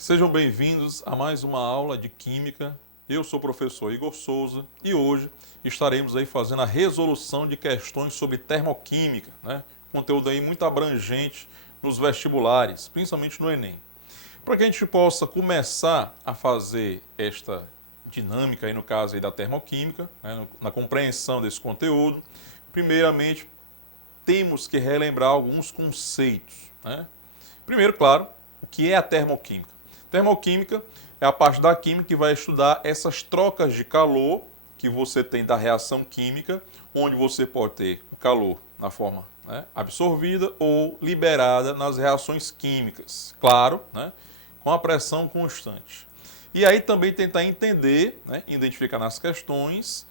Sejam bem-vindos a mais uma aula de Química. Eu sou o professor Igor Souza e hoje estaremos aí fazendo a resolução de questões sobre termoquímica, né? Conteúdo aí muito abrangente nos vestibulares, principalmente no Enem. Para que a gente possa começar a fazer esta dinâmica, aí no caso aí da termoquímica, né? Na compreensão desse conteúdo, primeiramente temos que relembrar alguns conceitos, né? Primeiro, claro, o que é a termoquímica? Termoquímica é a parte da química que vai estudar essas trocas de calor que você tem da reação química, onde você pode ter o calor na forma, né, absorvida ou liberada nas reações químicas, claro, né, com a pressão constante. E aí também tentar entender, né, identificar nas questões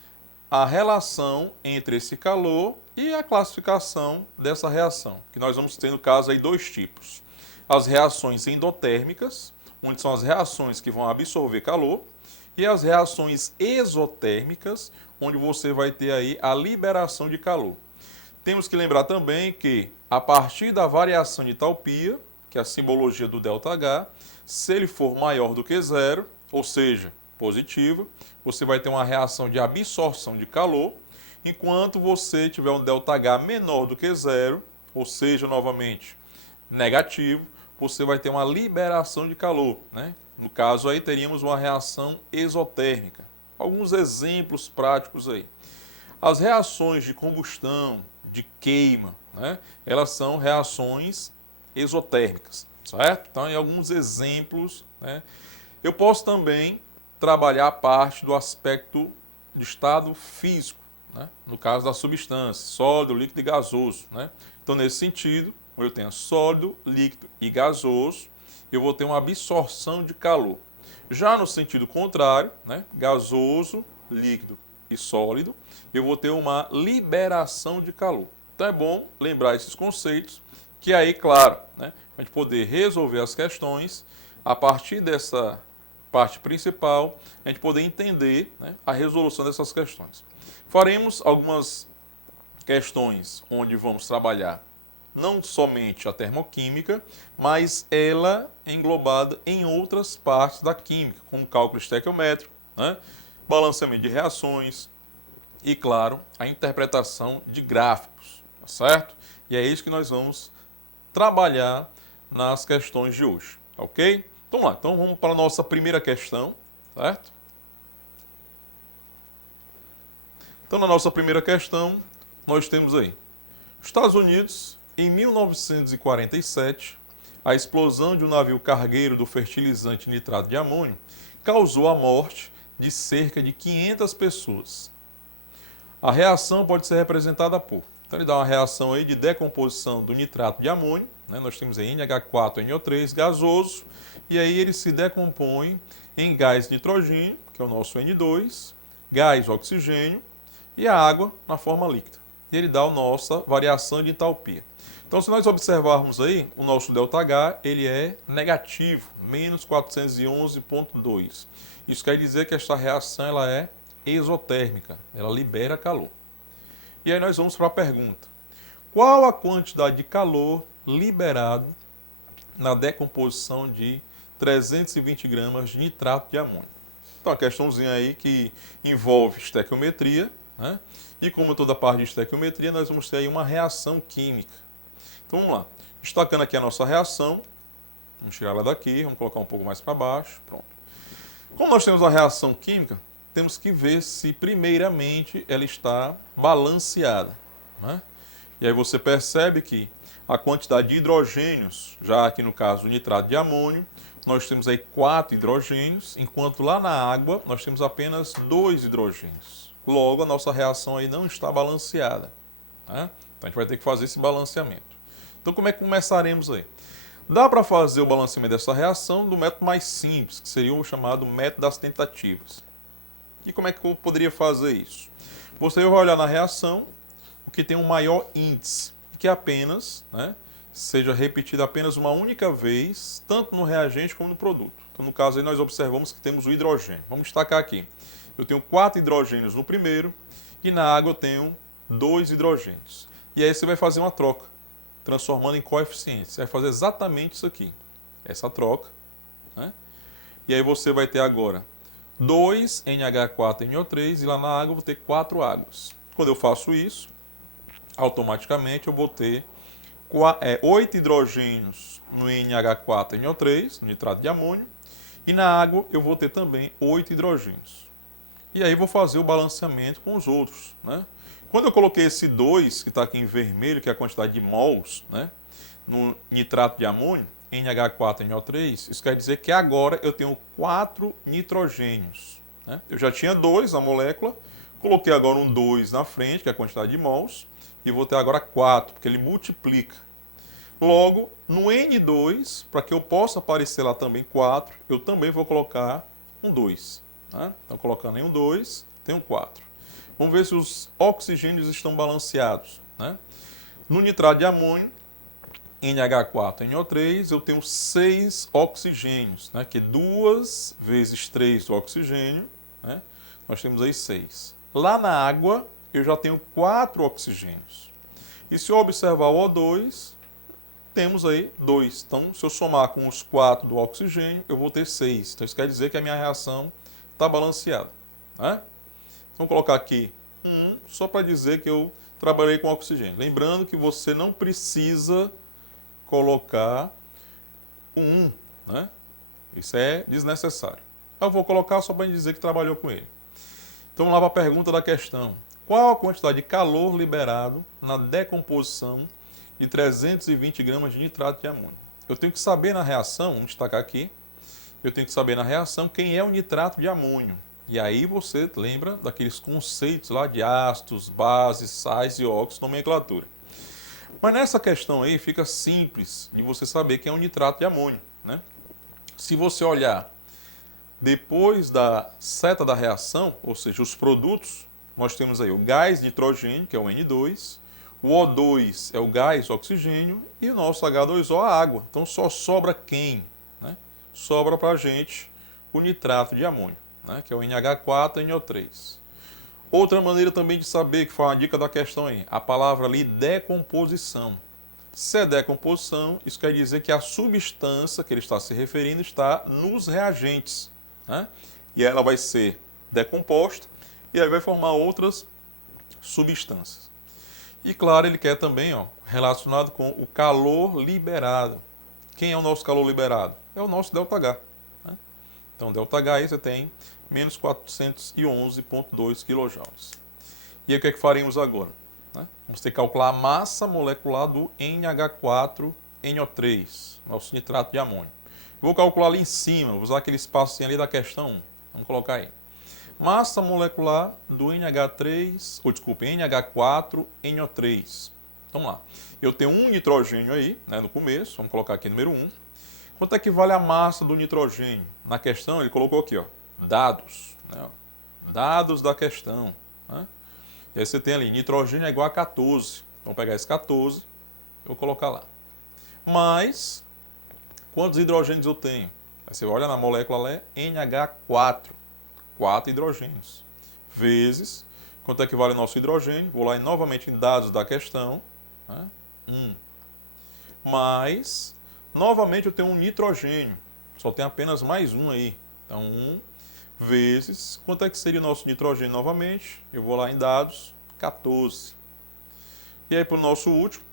a relação entre esse calor e a classificação dessa reação, que nós vamos ter no caso aí dois tipos. As reações endotérmicas, onde são as reações que vão absorver calor, e as reações exotérmicas, onde você vai ter aí a liberação de calor. Temos que lembrar também que, a partir da variação de entalpia, que é a simbologia do ΔH, se ele for maior do que zero, ou seja, positivo, você vai ter uma reação de absorção de calor, enquanto você tiver um ΔH menor do que zero, ou seja, novamente, negativo, você vai ter uma liberação de calor, né? No caso aí teríamos uma reação exotérmica. Alguns exemplos práticos aí. As reações de combustão, de queima, né? Elas são reações exotérmicas, certo? Então, em alguns exemplos, né? Eu posso também trabalhar a parte do aspecto de estado físico, né? No caso da substância, sólido, líquido e gasoso, né? Então, nesse sentido, eu tenho sólido, líquido e gasoso, eu vou ter uma absorção de calor. Já no sentido contrário, né, gasoso, líquido e sólido, eu vou ter uma liberação de calor. Então é bom lembrar esses conceitos, que aí, claro, né, a gente poder resolver as questões, a partir dessa parte principal, a gente poder entender, né, a resolução dessas questões. Faremos algumas questões onde vamos trabalhar não somente a termoquímica, mas ela englobada em outras partes da química, como cálculo estequiométrico, né, balanceamento de reações e, claro, a interpretação de gráficos, tá certo? E é isso que nós vamos trabalhar nas questões de hoje, ok? Então, lá, então vamos para a nossa primeira questão, certo? Então, na nossa primeira questão, nós temos aí, Estados Unidos. Em 1947, a explosão de um navio cargueiro do fertilizante nitrato de amônio causou a morte de cerca de 500 pessoas. A reação pode ser representada por... Então ele dá uma reação aí de decomposição do nitrato de amônio, né? Nós temos aí NH4NO3 gasoso, e aí ele se decompõe em gás nitrogênio, que é o nosso N2, gás oxigênio e a água na forma líquida. E ele dá a nossa variação de entalpia. Então, se nós observarmos aí, o nosso ΔH, ele é negativo, menos 411,2. Isso quer dizer que esta reação ela é exotérmica, ela libera calor. E aí nós vamos para a pergunta. Qual a quantidade de calor liberado na decomposição de 320 gramas de nitrato de amônio? Então, a questãozinha aí que envolve estequiometria, né? E como toda parte de estequiometria, nós vamos ter aí uma reação química. Então vamos lá, destacando aqui a nossa reação, vamos tirar ela daqui, vamos colocar um pouco mais para baixo, pronto. Como nós temos a reação química, temos que ver se primeiramente ela está balanceada, né? E aí você percebe que a quantidade de hidrogênios, já aqui no caso do nitrato de amônio, nós temos aí 4 hidrogênios, enquanto lá na água nós temos apenas 2 hidrogênios. Logo, a nossa reação aí não está balanceada, né? Então a gente vai ter que fazer esse balanceamento. Então, como é que começaremos aí? Dá para fazer o balanceamento dessa reação do método mais simples, que seria o chamado método das tentativas. E como é que eu poderia fazer isso? Você vai olhar na reação o que tem um maior índice, que apenas, né, seja repetido apenas uma única vez, tanto no reagente como no produto. Então, no caso aí, nós observamos que temos o hidrogênio. Vamos destacar aqui. Eu tenho 4 hidrogênios no primeiro e na água eu tenho 2 hidrogênios. E aí você vai fazer uma troca, transformando em coeficientes. Você vai fazer exatamente isso aqui. Essa troca, né? E aí você vai ter agora 2 NH4NO3 e lá na água eu vou ter 4 águas. Quando eu faço isso, automaticamente eu vou ter 8 hidrogênios no NH4NO3, no nitrato de amônio, e na água eu vou ter também 8 hidrogênios. E aí vou fazer o balanceamento com os outros, né? Quando eu coloquei esse 2, que está aqui em vermelho, que é a quantidade de mols, né, no nitrato de amônio, NH4NO3, isso quer dizer que agora eu tenho 4 nitrogênios, né? Eu já tinha 2 na molécula, coloquei agora um 2 na frente, que é a quantidade de mols, e vou ter agora 4, porque ele multiplica. Logo, no N2, para que eu possa aparecer lá também 4, eu também vou colocar um 2. Né? Então, colocando em um 2, tenho 4. Vamos ver se os oxigênios estão balanceados. Né? No nitrato de amônio, NH4NO3, eu tenho 6 oxigênios, né? Que 2 vezes 3 do oxigênio, né? Nós temos aí 6. Lá na água, eu já tenho 4 oxigênios. E se eu observar o O2, temos aí 2. Então, se eu somar com os 4 do oxigênio, eu vou ter 6. Então, isso quer dizer que a minha reação está balanceada. Né? Então, vou colocar aqui 1, só para dizer que eu trabalhei com oxigênio. Lembrando que você não precisa colocar o 1, né? Isso é desnecessário. Eu vou colocar só para dizer que trabalhou com ele. Então, vamos lá para a pergunta da questão. Qual a quantidade de calor liberado na decomposição de 320 gramas de nitrato de amônio? Eu tenho que saber na reação, vamos destacar aqui, eu tenho que saber na reação quem é o nitrato de amônio. E aí você lembra daqueles conceitos lá de ácidos, bases, sais e óxidos, nomenclatura. Mas nessa questão aí fica simples de você saber quem é o nitrato de amônio. Né? Se você olhar depois da seta da reação, ou seja, os produtos, nós temos aí o gás nitrogênio, que é o N2, o O2 é o gás oxigênio e o nosso H2O a água. Então só sobra quem? Né? Sobra para a gente o nitrato de amônio, né? Que é o NH4NO3. Outra maneira também de saber, que foi uma dica da questão aí, a palavra ali decomposição. Se é decomposição, isso quer dizer que a substância que ele está se referindo está nos reagentes. Né? E ela vai ser decomposta e aí vai formar outras substâncias. E claro, ele quer também, relacionado com o calor liberado. Quem é o nosso calor liberado? É o nosso ΔH. Né? Então, ΔH aí você tem menos 411,2 kJ. E aí o que é que faremos agora? Né? Vamos ter que calcular a massa molecular do NH4NO3, nosso nitrato de amônio. Vou calcular ali em cima, vou usar aquele espacinho ali da questão 1. Vamos colocar aí. Massa molecular do NH4NO3. Vamos lá. Eu tenho um nitrogênio aí, né, no começo, vamos colocar aqui número 1. Quanto é que vale a massa do nitrogênio? Na questão ele colocou aqui, dados. Né, dados da questão. Né? E aí você tem ali, nitrogênio é igual a 14. Então, vou pegar esse 14 e vou colocar lá. Mais, quantos hidrogênios eu tenho? Aí você olha na molécula lá, é NH4. 4 hidrogênios. Vezes, quanto é que vale o nosso hidrogênio? Vou lá novamente em dados da questão. Né? 1. Mais, novamente eu tenho um nitrogênio. Só tem apenas mais um aí. Então, 1 vezes, quanto é que seria o nosso nitrogênio novamente? Eu vou lá em dados, 14. E aí, para o nosso último,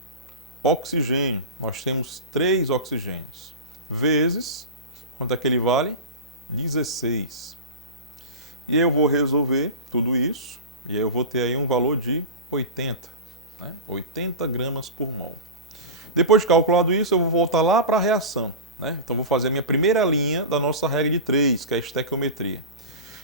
oxigênio. Nós temos 3 oxigênios. Vezes, quanto é que ele vale? 16. E eu vou resolver tudo isso, e aí eu vou ter aí um valor de 80. Né? 80 gramas por mol. Depois de calculado isso, eu vou voltar lá para a reação. Né? Então, vou fazer a minha primeira linha da nossa regra de 3, que é a estequiometria.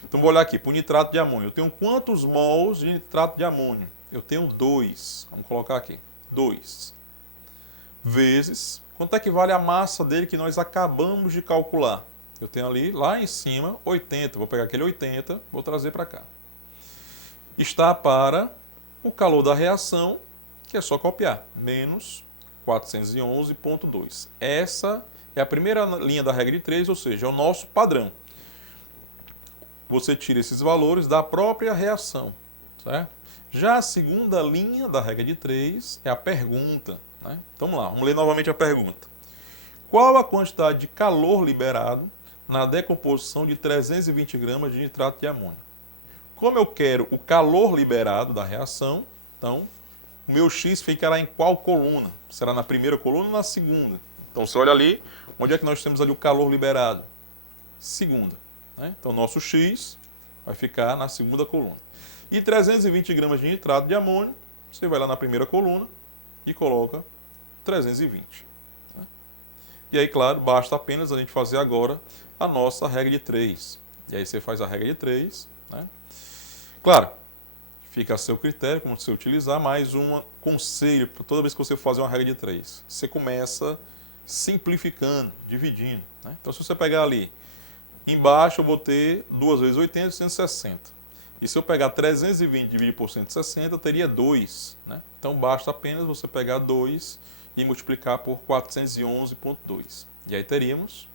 Então, vou olhar aqui para o nitrato de amônio. Eu tenho quantos mols de nitrato de amônio? Eu tenho 2. Vamos colocar aqui. 2. Vezes, quanto é que vale a massa dele que nós acabamos de calcular? Eu tenho ali, lá em cima, 80. Vou pegar aquele 80, vou trazer para cá. Está para o calor da reação, que é só copiar. Menos 411,2. Essa é a primeira linha da regra de 3, ou seja, é o nosso padrão. Você tira esses valores da própria reação. Certo? Já a segunda linha da regra de 3 é a pergunta. Né? Então vamos lá, vamos ler novamente a pergunta. Qual a quantidade de calor liberado na decomposição de 320 gramas de nitrato de amônio. Como eu quero o calor liberado da reação, então o meu X ficará em qual coluna? Será na primeira coluna ou na segunda? Então você olha ali, onde é que nós temos ali o calor liberado? Segunda. Né? Então nosso X vai ficar na segunda coluna. E 320 gramas de nitrato de amônio, você vai lá na primeira coluna e coloca 320. Né? E aí, claro, basta apenas a gente fazer agora a nossa regra de 3. E aí você faz a regra de 3. Né? Claro, fica a seu critério como você utilizar, mais um conselho, toda vez que você fazer uma regra de 3. Você começa simplificando, dividindo. Né? Então, se você pegar ali, embaixo eu vou ter 2 vezes 80, 160. E se eu pegar 320 e dividir por 160, eu teria 2. Né? Então, basta apenas você pegar 2 e multiplicar por 411,2. E aí teríamos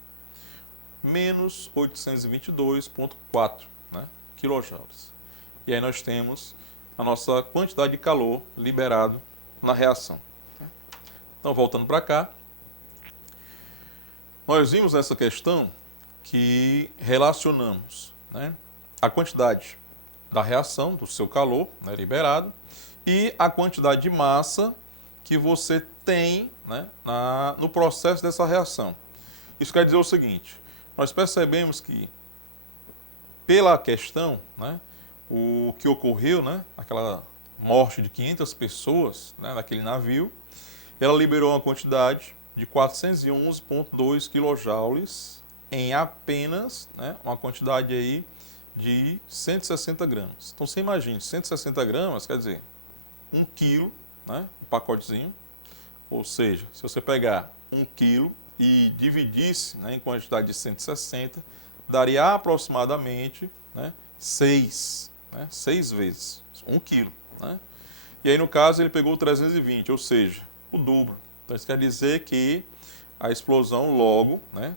menos 822,4, né, quilojoules. E aí nós temos a nossa quantidade de calor liberado na reação. Então, voltando para cá, nós vimos nessa questão que relacionamos, né, a quantidade da reação, do seu calor, né, liberado, e a quantidade de massa que você tem, né, no processo dessa reação. Isso quer dizer o seguinte, nós percebemos que, pela questão, né, o que ocorreu, né, aquela morte de 500 pessoas, né, naquele navio, ela liberou uma quantidade de 411,2 quilojoules em apenas, né, uma quantidade aí de 160 gramas. Então você imagine, 160 gramas quer dizer 1 quilo, né, um pacotezinho, ou seja, se você pegar 1 quilo e dividisse, né, em quantidade de 160, daria aproximadamente, né, 6 vezes 1 quilo. Né? E aí no caso ele pegou 320, ou seja, o dobro. Então isso quer dizer que a explosão logo, né,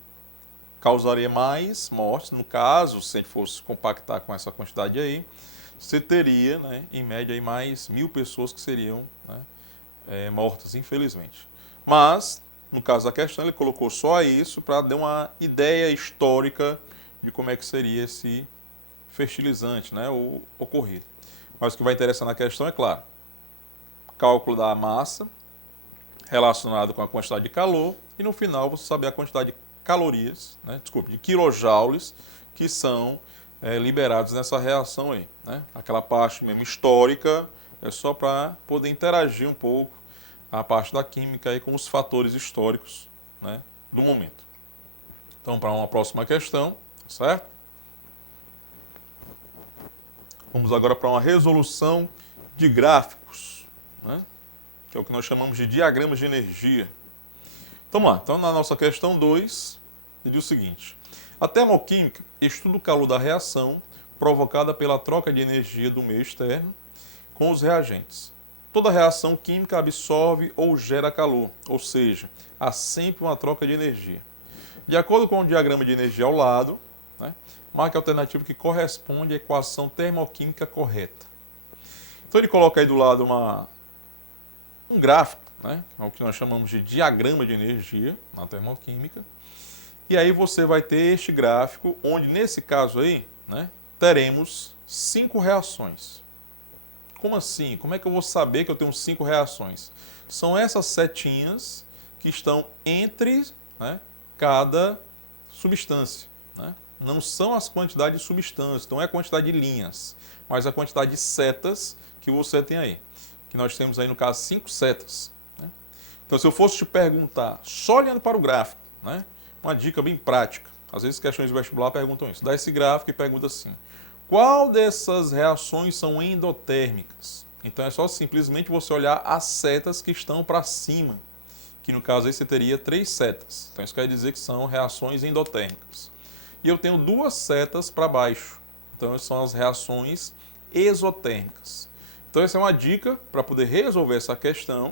causaria mais mortes. No caso, se a gente fosse compactar com essa quantidade aí, você teria, né, em média, aí mais 1.000 pessoas que seriam, né, mortas, infelizmente. Mas, no caso da questão, ele colocou só isso para dar uma ideia histórica de como é que seria esse fertilizante, né, o ocorrido. Mas o que vai interessar na questão é, claro, cálculo da massa relacionado com a quantidade de calor e, no final, você saber a quantidade de calorias, né, de quilojoules que são liberados nessa reação aí. Né? Aquela parte mesmo histórica é só para poder interagir um pouco a parte da química aí com os fatores históricos, né, do momento. Então, para uma próxima questão, certo? Vamos agora para uma resolução de gráficos, né, que é o que nós chamamos de diagramas de energia. Então, vamos lá. Então, na nossa questão 2, ele diz o seguinte. A termoquímica estuda o calor da reação provocada pela troca de energia do meio externo com os reagentes. Toda reação química absorve ou gera calor, ou seja, há sempre uma troca de energia. De acordo com o diagrama de energia ao lado, né, marque a alternativa que corresponde à equação termoquímica correta. Então ele coloca aí do lado um gráfico, né, que é o que nós chamamos de diagrama de energia na termoquímica. E aí você vai ter este gráfico, onde nesse caso aí, né, teremos 5 reações. Como assim? Como é que eu vou saber que eu tenho 5 reações? São essas setinhas que estão entre, né, cada substância. Né? Não são as quantidades de substâncias, não é a quantidade de linhas, mas a quantidade de setas que você tem aí. Que nós temos aí, no caso, 5 setas. Né? Então, se eu fosse te perguntar, só olhando para o gráfico, né, uma dica bem prática, às vezes questões de vestibular perguntam isso, dá esse gráfico e pergunta assim, qual dessas reações são endotérmicas? Então é só simplesmente você olhar as setas que estão para cima, que no caso aí você teria 3 setas, então isso quer dizer que são reações endotérmicas. E eu tenho 2 setas para baixo, então são as reações exotérmicas. Então essa é uma dica para poder resolver essa questão,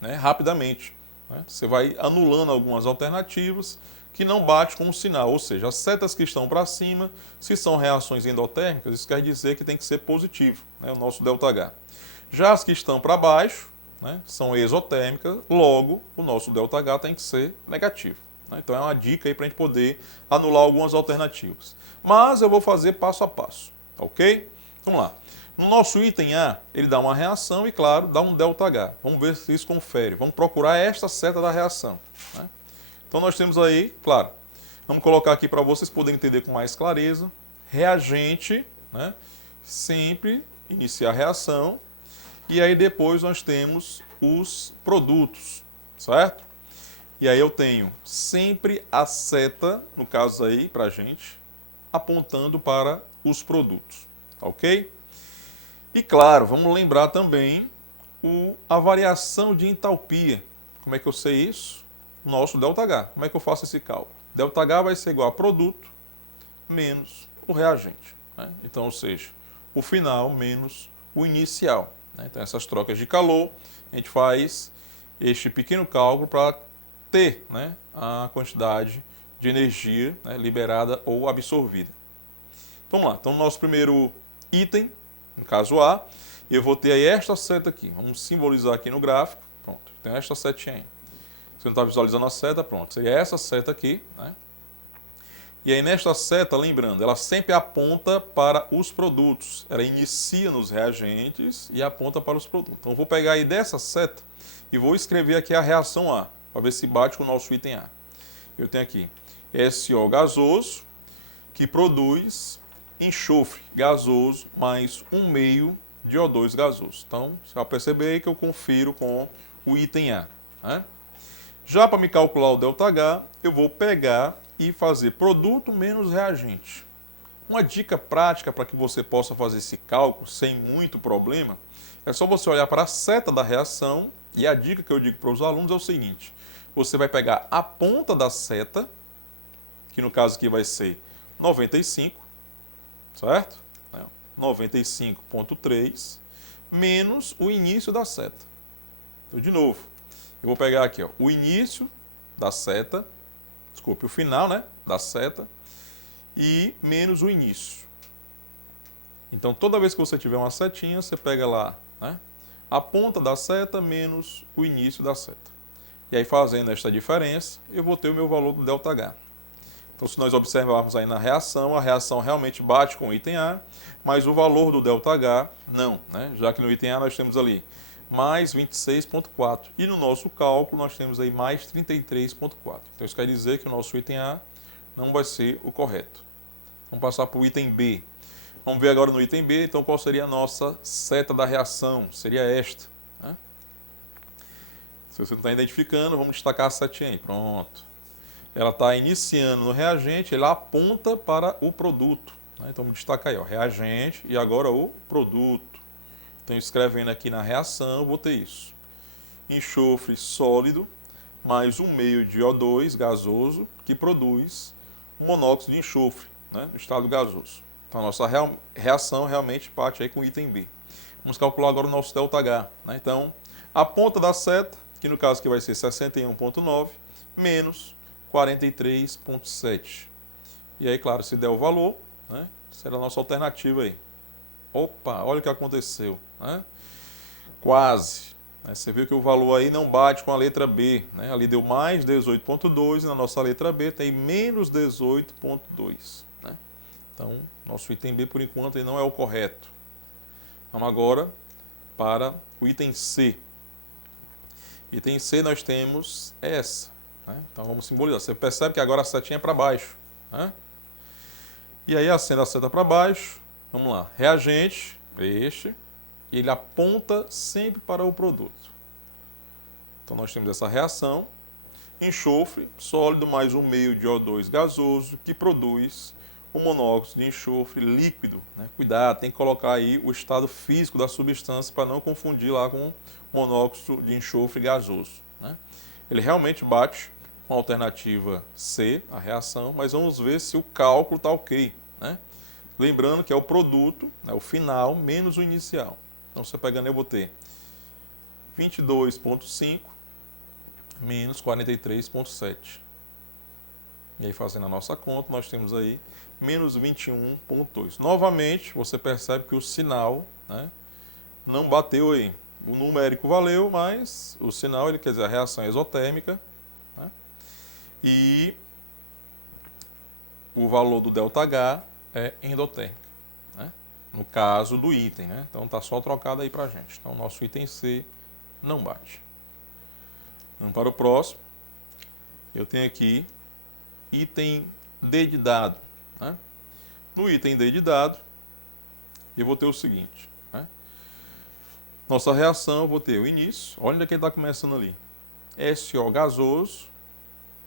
né, rapidamente. Você vai anulando algumas alternativas que não batem com o sinal, ou seja, as setas que estão para cima, se são reações endotérmicas, isso quer dizer que tem que ser positivo, né, o nosso ΔH. Já as que estão para baixo, né, são exotérmicas, logo o nosso ΔH tem que ser negativo. Né? Então é uma dica aí para a gente poder anular algumas alternativas. Mas eu vou fazer passo a passo, ok? Vamos lá. No nosso item A, ele dá uma reação e, claro, dá um ΔH. Vamos ver se isso confere. Vamos procurar esta seta da reação. Né? Então nós temos aí, claro, vamos colocar aqui para vocês poderem entender com mais clareza. Reagente, né? Sempre iniciar a reação. E aí depois nós temos os produtos, certo? E aí eu tenho sempre a seta, no caso aí, para a gente, apontando para os produtos, ok? E claro, vamos lembrar também a variação de entalpia. Como é que eu sei isso? O nosso ΔH. Como é que eu faço esse cálculo? ΔH vai ser igual a produto menos o reagente. Né? Então, ou seja, o final menos o inicial. Né? Então, essas trocas de calor, a gente faz este pequeno cálculo para ter, né, a quantidade de energia, né, liberada ou absorvida. Vamos lá. Então, no nosso primeiro item, no caso A, eu vou ter aí esta seta aqui. Vamos simbolizar aqui no gráfico. Pronto, tem esta setinha aí. Você não está visualizando a seta, pronto. Seria essa seta aqui, né? E aí nesta seta, lembrando, ela sempre aponta para os produtos. Ela inicia nos reagentes e aponta para os produtos. Então eu vou pegar aí dessa seta e vou escrever aqui a reação A, para ver se bate com o nosso item A. Eu tenho aqui SO gasoso, que produz enxofre gasoso mais 1/2 de O2 gasoso. Então, você vai perceber aí que eu confiro com o item A. Né? Já para me calcular o ΔH, eu vou pegar e fazer produto menos reagente. Uma dica prática para que você possa fazer esse cálculo sem muito problema, é só você olhar para a seta da reação, e a dica que eu digo para os alunos é o seguinte: você vai pegar a ponta da seta, que no caso aqui vai ser 95, certo? 95,3 menos o início da seta. Então, de novo, eu vou pegar aqui, ó, o início da seta, desculpe, o final, né, da seta, e menos o início. Então, toda vez que você tiver uma setinha, você pega lá, né, a ponta da seta menos o início da seta. E aí, fazendo esta diferença, eu vou ter o meu valor do ΔH. Então, se nós observarmos aí na reação, a reação realmente bate com o item A, mas o valor do ΔH não, né? Já que no item A nós temos ali mais 26,4 e no nosso cálculo nós temos aí mais 33,4. Então, isso quer dizer que o nosso item A não vai ser o correto. Vamos passar para o item B. Vamos ver agora no item B, então, qual seria a nossa seta da reação? Seria esta. Né? Se você não está identificando, vamos destacar a setinha aí. Pronto. Ela está iniciando no reagente, ela aponta para o produto. Né? Então, vamos destacar aí, ó, reagente e agora o produto. Então, escrevendo aqui na reação, eu vou ter isso. Enxofre sólido mais 1/2 de O2 gasoso, que produz um monóxido de enxofre, né, no estado gasoso. Então, a nossa reação realmente parte aí com o item B. Vamos calcular agora o nosso ΔH. Né? Então, a ponta da seta, que no caso aqui vai ser 61,9, menos 43,7. E aí, claro, se der o valor, né, será a nossa alternativa aí. Opa, olha o que aconteceu. Né? Quase. Né? Você viu que o valor aí não bate com a letra B. Né? Ali deu mais 18,2 e na nossa letra B tem menos 18,2. Né? Então, nosso item B, por enquanto, ele não é o correto. Vamos agora para o item C. Item C nós temos essa. Né? Então vamos simbolizar. Você percebe que agora a setinha é para baixo. Né? E aí acendo a seta para baixo. Vamos lá. Reagente, este. Ele aponta sempre para o produto. Então nós temos essa reação. Enxofre sólido mais 1/2 de O2 gasoso, que produz o monóxido de enxofre líquido. Né? Cuidado, tem que colocar aí o estado físico da substância para não confundir lá com monóxido de enxofre gasoso. Né? Ele realmente bate com a alternativa C, a reação, mas vamos ver se o cálculo está ok. Né? Lembrando que é o produto, né, o final, menos o inicial. Então, você pegando, eu vou ter 22,5 menos 43,7. E aí, fazendo a nossa conta, nós temos aí menos 21,2. Novamente, você percebe que o sinal, né, não bateu aí. O numérico valeu, mas o sinal, ele quer dizer, a reação exotérmica, né, E o valor do ΔH é endotérmica, né? No caso do item, né? Então está só trocado aí para a gente. Então nosso item C não bate. Vamos para o próximo. Eu tenho aqui item D de dado, né? No item D de dado, eu vou ter o seguinte, né? Nossa reação, eu vou ter o início, olha onde é que ele está começando ali. SO gasoso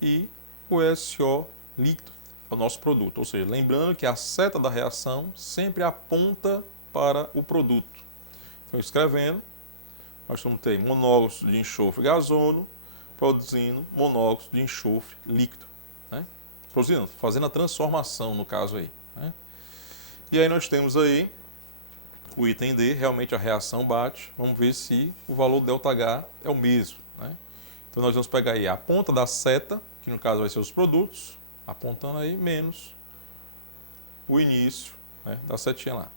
e o SO líquido, é o nosso produto. Ou seja, lembrando que a seta da reação sempre aponta para o produto. Então, escrevendo, nós vamos ter monóxido de enxofre gasoso produzindo monóxido de enxofre líquido, né? Produzindo, fazendo a transformação no caso aí, né? E aí nós temos aí o item D, realmente a reação bate. Vamos ver se o valor ΔH é o mesmo, né? Então nós vamos pegar aí a ponta da seta, que no caso vai ser os produtos, apontando aí, menos o início, né, da setinha lá,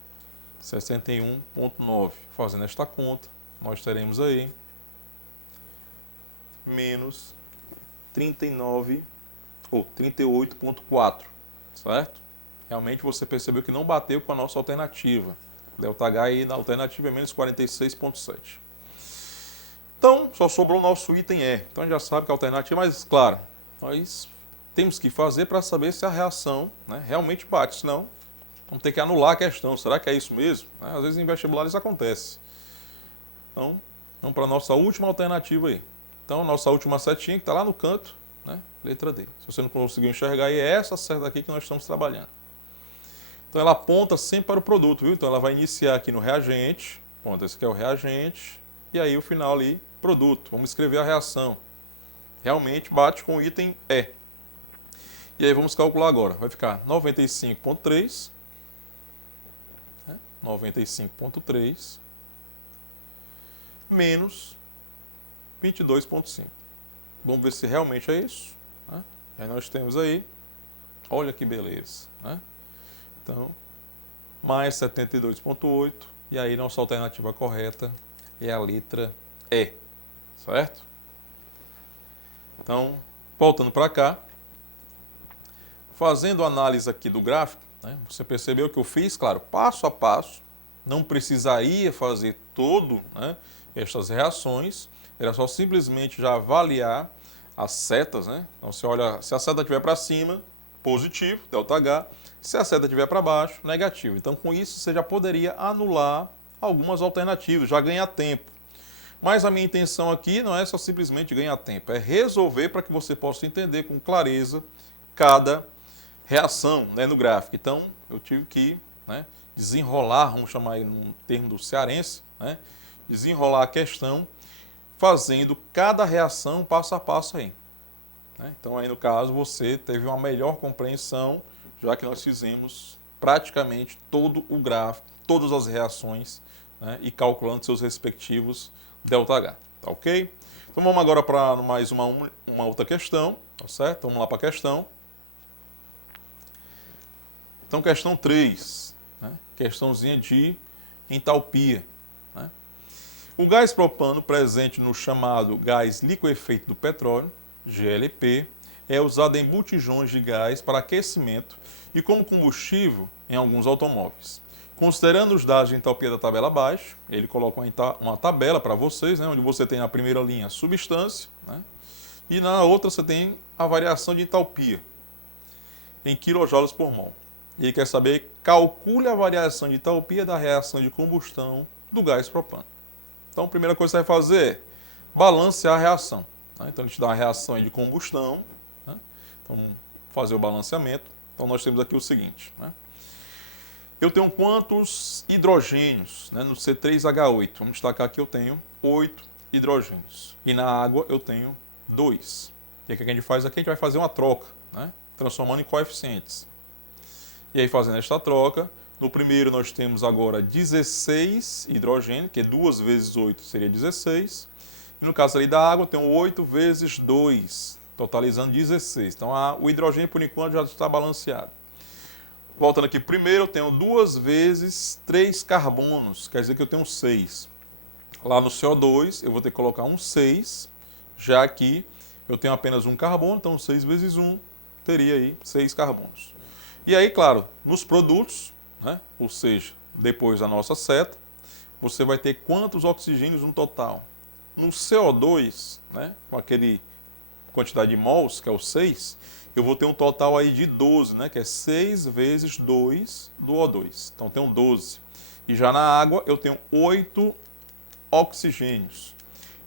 61,9. Fazendo esta conta, nós teremos aí menos 39 ou 38,4, certo? Realmente você percebeu que não bateu com a nossa alternativa. ΔH aí na alternativa é menos 46,7. Então, só sobrou o nosso item E. Então, a gente já sabe que a alternativa é mais clara. Nós temos que fazer para saber se a reação, né, realmente bate. Senão, vamos ter que anular a questão. Será que é isso mesmo? Às vezes em vestibulares isso acontece. Então, vamos para a nossa última alternativa aí. Então, nossa última setinha que está lá no canto, né, letra D. Se você não conseguiu enxergar aí, é essa seta aqui que nós estamos trabalhando. Então, ela aponta sempre para o produto, viu? Então, ela vai iniciar aqui no reagente. Ponto, esse aqui é o reagente. E aí, o final ali, produto. Vamos escrever a reação. Realmente bate com o item E. E aí, vamos calcular agora. Vai ficar 95,3. 95,3 menos 22,5. Vamos ver se realmente é isso, né? Aí nós temos aí, olha que beleza, né? Então, mais 72,8. E aí nossa alternativa correta é a letra E, certo? Então, voltando para cá, fazendo análise aqui do gráfico, né, você percebeu que eu fiz, claro, passo a passo, não precisaria fazer todo, né, estas reações, era só simplesmente já avaliar as setas, né? Então você olha, se a seta estiver para cima, positivo, ΔH, se a seta estiver para baixo, negativo. Então com isso você já poderia anular algumas alternativas, já ganhar tempo. Mas a minha intenção aqui não é só simplesmente ganhar tempo, é resolver para que você possa entender com clareza cada reação, né, no gráfico. Então eu tive que, né, desenrolar, vamos chamar aí num termo do cearense, né, desenrolar a questão fazendo cada reação passo a passo aí, né? Então aí no caso você teve uma melhor compreensão, já que nós fizemos praticamente todo o gráfico, todas as reações, né, e calculando seus respectivos ΔH, tá ok? Então vamos agora para mais uma outra questão, tá certo? Vamos lá para a questão. Então questão 3, né? Questãozinha de entalpia, né? O gás propano presente no chamado gás liquefeito do petróleo, GLP, é usado em botijões de gás para aquecimento e como combustível em alguns automóveis. Considerando os dados de entalpia da tabela abaixo, ele coloca uma tabela para vocês, né, onde você tem na primeira linha a substância, né, e na outra você tem a variação de entalpia em quilojoules por mol. E ele quer saber, calcule a variação de entalpia da reação de combustão do gás propano. Então, a primeira coisa que você vai fazer é balancear a reação, né? Então, a gente dá uma reação aí de combustão, né? Então, fazer o balanceamento. Então, nós temos aqui o seguinte, né? Eu tenho quantos hidrogênios, né, no C3H8? Vamos destacar que eu tenho 8 hidrogênios. E na água eu tenho 2. E o que a gente faz aqui? A gente vai fazer uma troca, né, transformando em coeficientes. E aí, fazendo esta troca, no primeiro nós temos agora 16 hidrogênio, que 2 vezes 8 seria 16. E no caso ali da água, eu tenho 8 vezes 2, totalizando 16. Então, o hidrogênio, por enquanto, já está balanceado. Voltando aqui, primeiro eu tenho 2 vezes 3 carbonos, quer dizer que eu tenho 6. Lá no CO2, eu vou ter que colocar um 6, já que Eu tenho apenas um carbono, então 6 vezes 1 teria aí 6 carbonos. E aí, claro, nos produtos, né, ou seja, depois da nossa seta, você vai ter quantos oxigênios no total? No CO2, né, com aquele quantidade de mols, que é o 6, eu vou ter um total aí de 12, né, que é 6 vezes 2 do O2. Então, eu tenho 12. E já na água, eu tenho 8 oxigênios.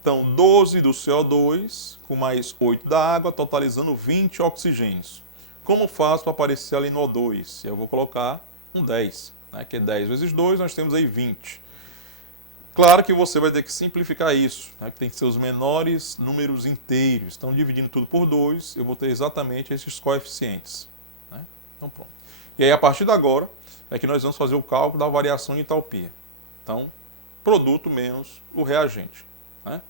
Então, 12 do CO2 com mais 8 da água, totalizando 20 oxigênios. Como faço para aparecer ali no O2? Eu vou colocar um 10, né, que é 10 vezes 2, nós temos aí 20. Claro que você vai ter que simplificar isso, né, que tem que ser os menores números inteiros. Então, dividindo tudo por 2, eu vou ter exatamente esses coeficientes. Né? Então, pronto. E aí, a partir de agora, é que nós vamos fazer o cálculo da variação de entalpia. Então, produto menos o reagente. Né?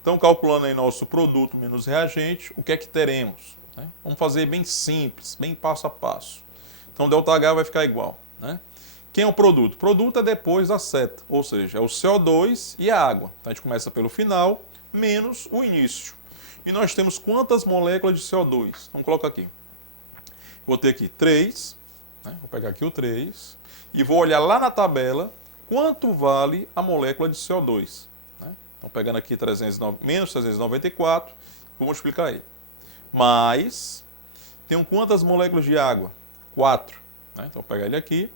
Então, calculando aí nosso produto menos reagente, o que é que teremos? Né? Vamos fazer bem simples, bem passo a passo. Então, ΔH vai ficar igual. Né? Quem é o produto? O produto é depois da seta, ou seja, é o CO2 e a água. Então, a gente começa pelo final, menos o início. E nós temos quantas moléculas de CO2? Vamos colocar aqui. Vou ter aqui 3, né? Vou pegar aqui o 3, e vou olhar lá na tabela quanto vale a molécula de CO2. Né? Então, pegando aqui menos 394, vou multiplicar aí. Mais, tenho quantas moléculas de água? 4. Né? Então, vou pegar ele aqui.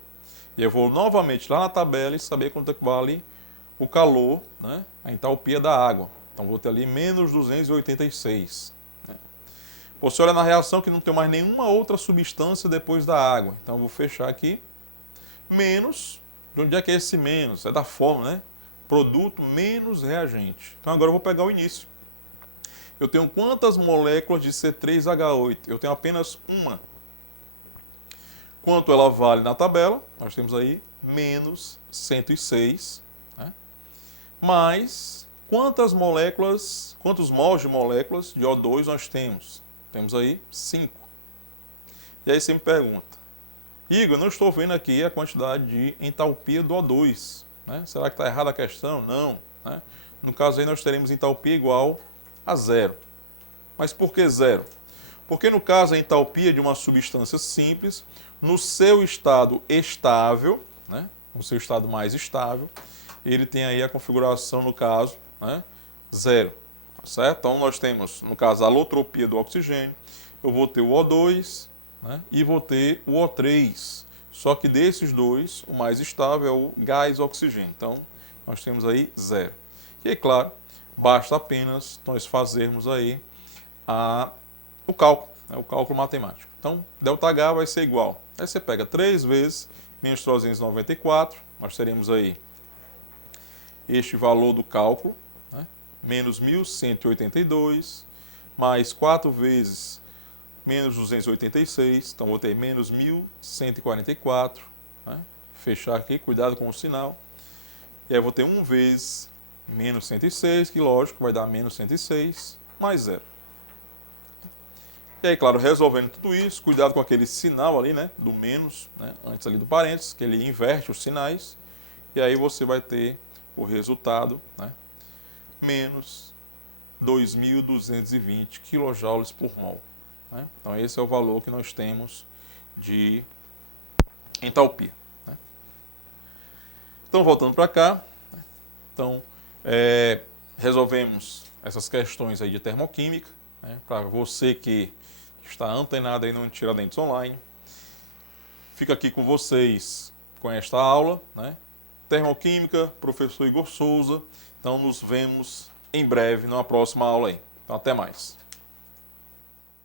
E eu vou novamente lá na tabela e saber quanto é que vale o calor, né, a entalpia da água. Então, vou ter ali menos 286. Né. Você olha na reação que não tem mais nenhuma outra substância depois da água. Então, eu vou fechar aqui. Menos, de onde é que é esse menos? É da fórmula, né? Produto menos reagente. Então, agora eu vou pegar o início. Eu tenho quantas moléculas de C3H8? Eu tenho apenas uma. Quanto ela vale na tabela? Nós temos aí menos 106. Né? Mais quantos mols de moléculas de O2 nós temos? Temos aí 5. E aí você me pergunta, Igor, eu não estou vendo aqui a quantidade de entalpia do O2. Né? Será que está errada a questão? Não. Né? No caso aí nós teremos entalpia igual a 0. Mas por que 0? Porque no caso a entalpia de uma substância simples, no seu estado estável, né, no seu estado mais estável, ele tem aí a configuração, no caso, né, 0. Certo? Então nós temos, no caso, a alotropia do oxigênio, eu vou ter o O2, né, e vou ter o O3. Só que desses dois, o mais estável é o gás oxigênio. Então, nós temos aí 0. E aí, claro, basta apenas nós fazermos aí o cálculo matemático. Então, ΔH vai ser igual. Aí você pega 3 vezes menos 394, nós teremos aí este valor do cálculo, né? Menos 1.182, mais 4 vezes menos 286, então vou ter menos 1.144, né? Fechar aqui, cuidado com o sinal. E aí vou ter 1 vezes menos 106, que lógico vai dar menos 106, mais 0. E aí, claro, resolvendo tudo isso, cuidado com aquele sinal ali, né, do menos, né, antes ali do parênteses, que ele inverte os sinais, e aí você vai ter o resultado, né, menos 2.220 kJ por mol. Né? Então, esse é o valor que nós temos de entalpia. Né? Então, voltando para cá, né, então, resolvemos essas questões aí de termoquímica, né, para você que está antenado aí no Tiradentes Online. Fica aqui com vocês com esta aula, né? Termoquímica, professor Igor Souza. Então, nos vemos em breve numa próxima aula aí. Então, até mais.